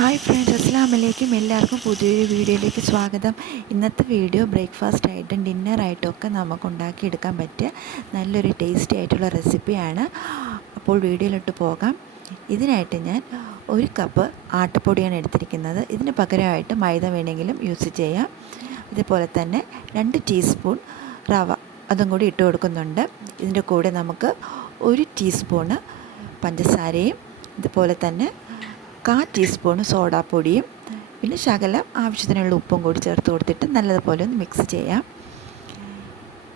Hi friends അസ്സാം വലൈക്കും എല്ലാവർക്കും പുതിയൊരു വീഡിയോയിലേക്ക് സ്വാഗതം. ഇന്നത്തെ വീഡിയോ ബ്രേക്ക്ഫാസ്റ്റ് ആയിട്ടും ഡിന്നറായിട്ടും ഒക്കെ നമുക്ക് ഉണ്ടാക്കിയെടുക്കാൻ പറ്റിയ നല്ലൊരു ടേസ്റ്റി ആയിട്ടുള്ള റെസിപ്പിയാണ്. അപ്പോൾ വീഡിയോയിലോട്ട് പോകാം. ഇതിനായിട്ട് ഞാൻ ഒരു കപ്പ് ആട്ടപ്പൊടിയാണ് എടുത്തിരിക്കുന്നത്. ഇതിന് പകരമായിട്ട് മൈദ വേണമെങ്കിലും യൂസ് ചെയ്യാം. ഇതുപോലെ തന്നെ രണ്ട് ടീസ്പൂൺ റവ അതും കൂടി ഇട്ട് കൊടുക്കുന്നുണ്ട്. ഇതിന്റെ കൂടെ നമുക്ക് ഒരു ടീസ്പൂണ് പഞ്ചസാരയും ഇതുപോലെ തന്നെ കാ ടീസ്പൂൺ സോഡാപ്പൊടിയും പിന്നെ ശകലം ആവശ്യത്തിനുള്ള ഉപ്പും കൂടി ചേർത്ത് കൊടുത്തിട്ട് നല്ലതുപോലെ ഒന്ന് മിക്സ് ചെയ്യാം.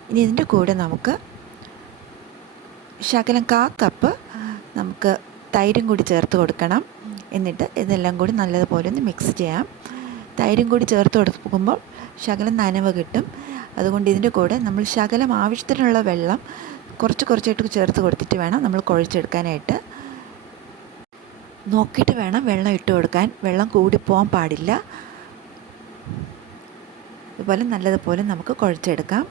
ഇനി ഇതിന്റെ കൂടെ നമുക്ക് ശകലം കാ കപ്പ് നമുക്ക് തൈരും കൂടി ചേർത്ത് കൊടുക്കണം. എന്നിട്ട് ഇതെല്ലാം കൂടി നല്ലതുപോലെ ഒന്ന് മിക്സ് ചെയ്യാം. തൈരും കൂടി ചേർത്ത് കൊടുക്കുമ്പോൾ ശകലം നനവ് കിട്ടും. അതുകൊണ്ട് ഇതിന്റെ കൂടെ നമ്മൾ ശകലം ആവശ്യത്തിനുള്ള വെള്ളം കുറച്ച് കുറച്ചായിട്ട് ചേർത്ത് കൊടുത്തിട്ട് വേണം നമ്മൾ കുഴച്ചെടുക്കാനായിട്ട്. നോക്കിയിട്ട് വേണം വെള്ളം ഇട്ട് കൊടുക്കാൻ. വെള്ളം കൂടി കൂടിപ്പോകാൻ പാടില്ല. ഇതുപോലെ നല്ലതുപോലെ നമുക്ക് കുഴച്ചെടുക്കാം.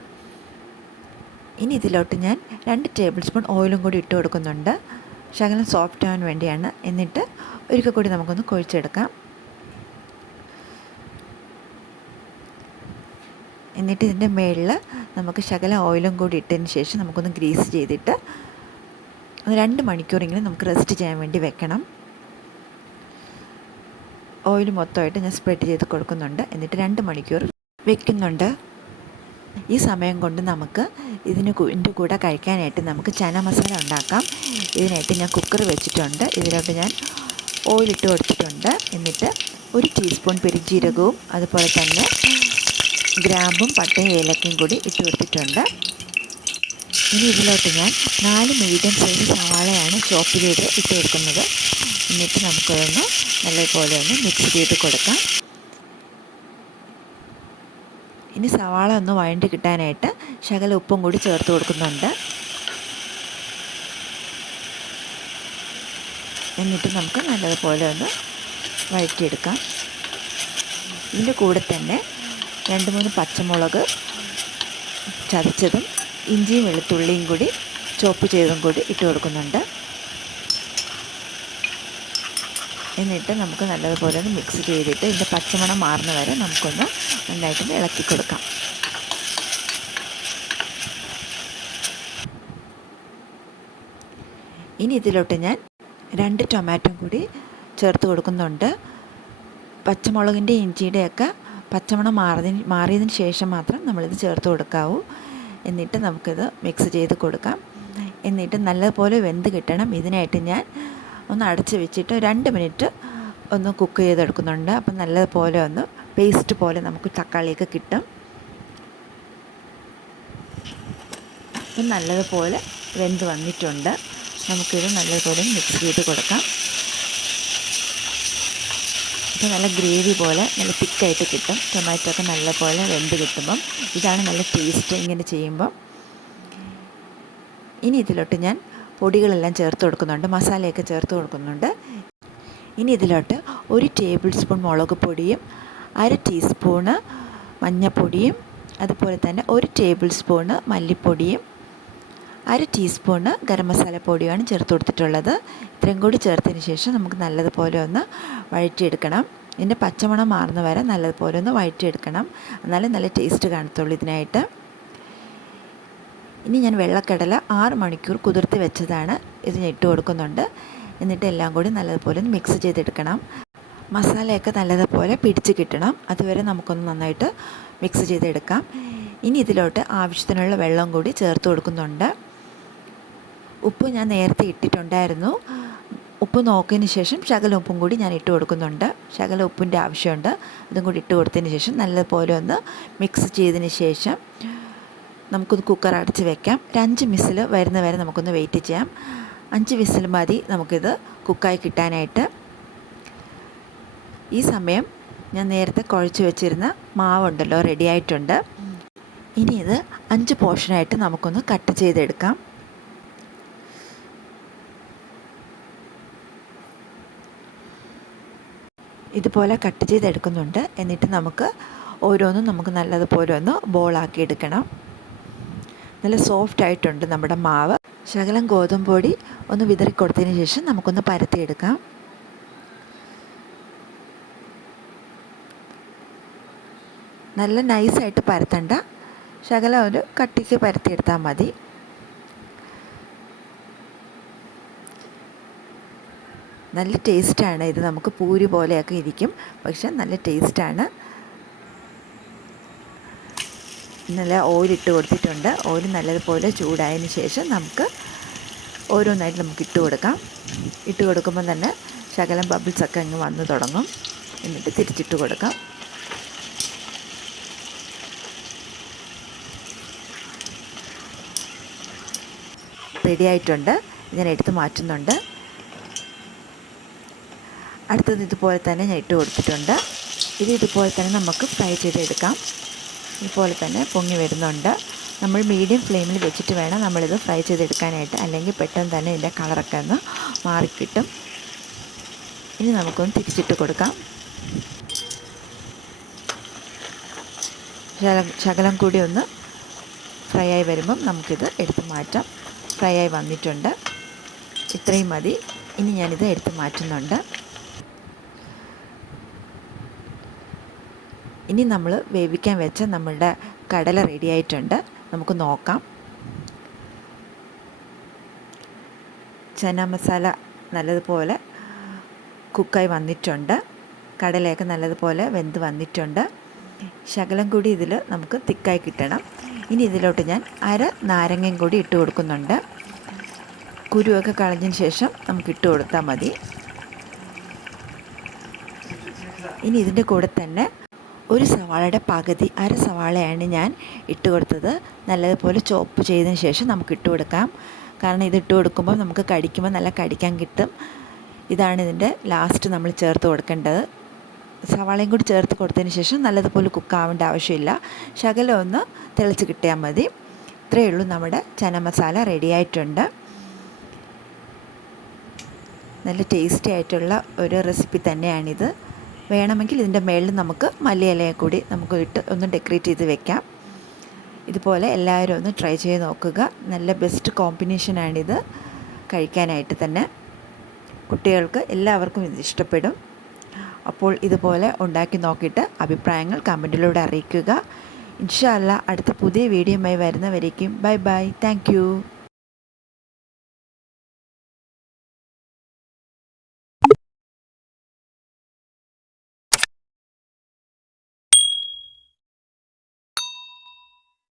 ഇനി ഇതിലോട്ട് ഞാൻ രണ്ട് ടേബിൾ സ്പൂൺ ഓയിലും കൂടി ഇട്ട് കൊടുക്കുന്നുണ്ട്. ശകലം സോഫ്റ്റ് ആവാൻ വേണ്ടിയാണ്. എന്നിട്ട് ഒരിക്കൽ കൂടി നമുക്കൊന്ന് കുഴച്ചെടുക്കാം. എന്നിട്ട് ഇതിന്റെ മേളിൽ നമുക്ക് ശകല ഓയിലും കൂടി ഇട്ടതിന് ശേഷം നമുക്കൊന്ന് ഗ്രീസ് ചെയ്തിട്ട് രണ്ട് മണിക്കൂറെങ്കിലും നമുക്ക് റെസ്റ്റ് ചെയ്യാൻ വേണ്ടി വെക്കണം. ഓയിൽ മൊത്തമായിട്ട് ഞാൻ സ്പ്രെഡ് ചെയ്ത് കൊടുക്കുന്നുണ്ട്. എന്നിട്ട് രണ്ട് മണിക്കൂർ വെക്കുന്നുണ്ട്. ഈ സമയം കൊണ്ട് നമുക്ക് ഇതിന് ഇതിന്റെ കൂടെ കഴിക്കാനായിട്ട് നമുക്ക് ചന മസാല ഉണ്ടാക്കാം. ഇതിനായിട്ട് ഞാൻ കുക്കർ വെച്ചിട്ടുണ്ട്. ഇതിലോട്ട് ഞാൻ ഓയിലിട്ട് കൊടുത്തിട്ടുണ്ട്. എന്നിട്ട് ഒരു ടീസ്പൂൺ പെരുജീരകവും അതുപോലെ തന്നെ ഗ്രാമ്പും പട്ടയും ഏലക്കയും കൂടി ഇട്ട് കൊടുത്തിട്ടുണ്ട്. ഇനി ഇതിലോട്ട് ഞാൻ നാല് മീഡിയം സൈസ് സവാളയാണ് ചോപ്പ് ചെയ്ത് ഇട്ട് കൊടുക്കുന്നത് എന്നിട്ട് നമുക്കതൊന്ന് നല്ലപോലെ ഒന്ന് മിക്സ് ചെയ്ത് കൊടുക്കാം. ഇനി സവാള ഒന്ന് വഴണ്ടി കിട്ടാനായിട്ട് ശകല ഉപ്പും കൂടി ചേർത്ത് കൊടുക്കുന്നുണ്ട്. എന്നിട്ട് നമുക്ക് നല്ലതുപോലെ ഒന്ന് വഴറ്റിയെടുക്കാം. ഇതിന്റെ കൂടെ തന്നെ രണ്ട് മൂന്ന് പച്ചമുളക് ചതച്ചതും ഇഞ്ചിയും വെളുത്തുള്ളിയും കൂടി ചോപ്പ് ചെയ്തതും കൂടി ഇട്ട് കൊടുക്കുന്നുണ്ട്. എന്നിട്ട് നമുക്ക് നല്ലതുപോലെ ഒന്ന് മിക്സ് ചെയ്തിട്ട് ഇതിന്റെ പച്ചമണം മാറുന്ന വരെ നമുക്കൊന്ന് നന്നായിട്ട് ഇളക്കി കൊടുക്കാം. ഇനി ഇതിലോട്ട് ഞാൻ രണ്ട് ടൊമാറ്റോ കൂടി ചേർത്ത് കൊടുക്കുന്നുണ്ട്. പച്ചമുളകിന്റെ ഇഞ്ചിയുടെയൊക്കെ പച്ചമണം മാറിയതിന് മാറിയതിന് ശേഷം മാത്രം നമ്മളിത് ചേർത്ത് കൊടുക്കാവൂ. എന്നിട്ട് നമുക്കിത് മിക്സ് ചെയ്ത് കൊടുക്കാം. എന്നിട്ട് നല്ലതുപോലെ വെന്ത് കിട്ടണം. ഇതിനായിട്ട് ഞാൻ ഒന്ന് അടച്ച് വെച്ചിട്ട് രണ്ട് മിനിറ്റ് ഒന്ന് കുക്ക് ചെയ്തെടുക്കുന്നുണ്ട്. അപ്പം നല്ലതുപോലെ ഒന്ന് പേസ്റ്റ് പോലെ നമുക്ക് തക്കാളിയൊക്കെ കിട്ടും. അപ്പം നല്ലതുപോലെ വെന്ത് വന്നിട്ടുണ്ട്. നമുക്കിത് നല്ലതുപോലെ മിക്സ് ചെയ്ത് കൊടുക്കാം. അപ്പോൾ നല്ല ഗ്രേവി പോലെ നല്ല തിക്കായിട്ട് കിട്ടും. ടൊമാറ്റോ ഒക്കെ നല്ലപോലെ വെന്ത് കിട്ടുമ്പം ഇതാണ് നല്ല ടേസ്റ്റ് ഇങ്ങനെ ചെയ്യുമ്പം. ഇനി ഇതിലോട്ട് ഞാൻ പൊടികളെല്ലാം ചേർത്ത് കൊടുക്കുന്നുണ്ട്. മസാലയൊക്കെ ചേർത്ത് കൊടുക്കുന്നുണ്ട്. ഇനി ഇതിലോട്ട് ഒരു ടേബിൾ സ്പൂൺ മുളക് പൊടിയും അര ടീസ്പൂണ് മഞ്ഞൾപ്പൊടിയും അതുപോലെ തന്നെ ഒരു ടേബിൾ സ്പൂണ് മല്ലിപ്പൊടിയും അര ടീസ്പൂണ് ഗരം മസാല പൊടിയാണ് ചേർത്ത് കൊടുത്തിട്ടുള്ളത്. ഇത്രയും കൂടി ചേർത്തതിന് ശേഷം നമുക്ക് നല്ലതുപോലെ ഒന്ന് വഴറ്റിയെടുക്കണം. ഇതിന്റെ പച്ചമണം മാറുന്ന വരെ നല്ലതുപോലെ ഒന്ന് വഴറ്റിയെടുക്കണം. എന്നാലേ നല്ല ടേസ്റ്റ് കാണത്തുള്ളൂ ഇതിനായിട്ട്. ഇനി ഞാൻ വെള്ളക്കടല ആറ് മണിക്കൂർ കുതിർത്തി വെച്ചതാണ്. ഇതിന് ഇട്ട് കൊടുക്കുന്നുണ്ട്. എന്നിട്ട് എല്ലാം കൂടി നല്ലതുപോലെ ഒന്ന് മിക്സ് ചെയ്തെടുക്കണം. മസാലയൊക്കെ നല്ലതുപോലെ പിടിച്ച് കിട്ടണം. അതുവരെ നമുക്കൊന്ന് നന്നായിട്ട് മിക്സ് ചെയ്തെടുക്കാം. ഇനി ഇതിലോട്ട് ആവശ്യത്തിനുള്ള വെള്ളം കൂടി ചേർത്ത് കൊടുക്കുന്നുണ്ട്. ഉപ്പ് ഞാൻ നേരത്തെ ഇട്ടിട്ടുണ്ടായിരുന്നു. ഉപ്പ് നോക്കിയതിന് ശേഷം ശകല ഉപ്പും കൂടി ഞാൻ ഇട്ട് കൊടുക്കുന്നുണ്ട്. ശകല ഉപ്പിന്റെ ആവശ്യമുണ്ട്. അതും കൂടി ഇട്ട് കൊടുത്തതിന് ശേഷം നല്ലതുപോലെ ഒന്ന് മിക്സ് ചെയ്തതിന് ശേഷം നമുക്കൊന്ന് കുക്കർ അടച്ച് വെക്കാം. ഒരു അഞ്ച് വിസിൽ വരുന്ന വരെ നമുക്കൊന്ന് വെയിറ്റ് ചെയ്യാം. അഞ്ച് വിസിൽ മതി നമുക്കിത് കുക്കായി കിട്ടാനായിട്ട്. ഈ സമയം ഞാൻ നേരത്തെ കുഴച്ച് വെച്ചിരുന്ന മാവുണ്ടല്ലോ റെഡി ആയിട്ടുണ്ട്. ഇനി ഇത് അഞ്ച് പോർഷനായിട്ട് നമുക്കൊന്ന് കട്ട് ചെയ്തെടുക്കാം. ഇതുപോലെ കട്ട് ചെയ്തെടുക്കുന്നുണ്ട്. എന്നിട്ട് നമുക്ക് ഓരോന്നും നമുക്ക് നല്ലതുപോലെ ഒന്ന് ബോളാക്കി എടുക്കണം. നല്ല സോഫ്റ്റ് ആയിട്ടുണ്ട് നമ്മുടെ മാവ്. ശകലം ഗോതമ്പൊടി ഒന്ന് വിതറി കൊടുത്തതിന് ശേഷം നമുക്കൊന്ന് പരത്തിയെടുക്കാം. നല്ല നൈസായിട്ട് പരത്തണ്ട. ശകലം ഒരു കട്ടിക്ക് പരത്തിയെടുത്താൽ മതി. നല്ല ടേസ്റ്റാണ്. ഇത് നമുക്ക് പൂരി പോലെയൊക്കെ ഇരിക്കും. പക്ഷെ നല്ല ടേസ്റ്റാണ്. നല്ല ഓയിലിട്ട് കൊടുത്തിട്ടുണ്ട്. ഓയിൽ നല്ലതുപോലെ ചൂടായതിന് ശേഷം നമുക്ക് ഓരോന്നായിട്ട് നമുക്ക് ഇട്ട് കൊടുക്കാം. ഇട്ട് കൊടുക്കുമ്പോൾ തന്നെ ശകലം ബബിൾസൊക്കെ അങ്ങ് വന്ന് തുടങ്ങും. എന്നിട്ട് തിരിച്ചിട്ട് കൊടുക്കാം. റെഡിയായിട്ടുണ്ട് ഞാൻ എടുത്ത് മാറ്റുന്നുണ്ട്. അടുത്തത് ഇതുപോലെ തന്നെ ഞാൻ ഇട്ട് കൊടുത്തിട്ടുണ്ട്. ഇത് ഇതുപോലെ തന്നെ നമുക്ക് ഫ്രൈ ചെയ്തെടുക്കാം. ഇതുപോലെ തന്നെ പൊങ്ങി വരുന്നുണ്ട്. നമ്മൾ മീഡിയം ഫ്ലെയിമിൽ വെച്ചിട്ട് വേണം നമ്മളിത് ഫ്രൈ ചെയ്തെടുക്കാനായിട്ട്. അല്ലെങ്കിൽ പെട്ടെന്ന് തന്നെ ഇതിന്റെ കളറൊക്കെ ഒന്ന് മാറിക്കിട്ടും. ഇനി നമുക്കൊന്ന് തിരിച്ചിട്ട് കൊടുക്കാം. ശകലം കൂടി ഒന്ന് ഫ്രൈ ആയി വരുമ്പം നമുക്കിത് എടുത്ത് മാറ്റാം. ഫ്രൈ ആയി വന്നിട്ടുണ്ട്. ഇത്രയും മതി. ഇനി ഞാനിത് എടുത്ത് മാറ്റുന്നുണ്ട്. ഇനി നമ്മൾ വേവിക്കാൻ വെച്ച നമ്മളുടെ കടല റെഡി ആയിട്ടുണ്ട്. നമുക്ക് നോക്കാം. ചന മസാല നല്ലതുപോലെ കുക്കായി വന്നിട്ടുണ്ട്. കടലയൊക്കെ നല്ലതുപോലെ വെന്ത് വന്നിട്ടുണ്ട്. ശകലം കൂടി ഇതിൽ നമുക്ക് തിക്കായി കിട്ടണം. ഇനി ഇതിലോട്ട് ഞാൻ അര നാരങ്ങയും കൂടി ഇട്ട് കൊടുക്കുന്നുണ്ട്. കുരുവൊക്കെ കളഞ്ഞതിന് ശേഷം നമുക്ക് ഇട്ട് കൊടുത്താൽ മതി. ഇനി ഇതിന്റെ കൂടെ തന്നെ ഒരു സവാളയുടെ പകുതി അര സവാളയാണ് ഞാൻ ഇട്ട് കൊടുത്തത്. നല്ലതുപോലെ ചോപ്പ് ചെയ്തതിന് ശേഷം നമുക്ക് ഇട്ട് കൊടുക്കാം. കാരണം ഇത് ഇട്ട് കൊടുക്കുമ്പോൾ നമുക്ക് കടിക്കുമ്പോൾ നല്ല കടിക്കാൻ കിട്ടും. ഇതാണ് ഇതിന്റെ ലാസ്റ്റ് നമ്മൾ ചേർത്ത് കൊടുക്കേണ്ടത്. സവാളയും കൂടി ചേർത്ത് കൊടുത്തതിന് ശേഷം നല്ലതുപോലെ കുക്ക് കുക്കാവേണ്ട ആവശ്യമില്ല. ശകലം ഒന്ന് തിളച്ച് കിട്ടിയാൽ മതി. ഇത്രയേ ഉള്ളൂ നമ്മുടെ ചന മസാല റെഡി ആയിട്ടുണ്ട്. നല്ല ടേസ്റ്റി ആയിട്ടുള്ള ഒരു റെസിപ്പി തന്നെയാണിത്. വേണമെങ്കിൽ ഇതിന്റെ മേളിൽ നമുക്ക് മല്ലിയിലയെ കൂടി നമുക്ക് ഇട്ട് ഒന്ന് ഡെക്കറേറ്റ് ചെയ്ത് വെക്കാം. ഇതുപോലെ എല്ലാവരും ഒന്ന് ട്രൈ ചെയ്ത് നോക്കുക. നല്ല ബെസ്റ്റ് കോമ്പിനേഷനാണിത് കഴിക്കാനായിട്ട് തന്നെ കുട്ടികൾക്ക് എല്ലാവർക്കും ഇത് ഇഷ്ടപ്പെടും. അപ്പോൾ ഇതുപോലെ ഉണ്ടാക്കി നോക്കിയിട്ട് അഭിപ്രായങ്ങൾ കമന്റിലൂടെ അറിയിക്കുക. ഇൻഷാല്ല അടുത്ത പുതിയ വീഡിയോയുമായി വരുന്നവരേക്കും ബൈ ബൈ താങ്ക്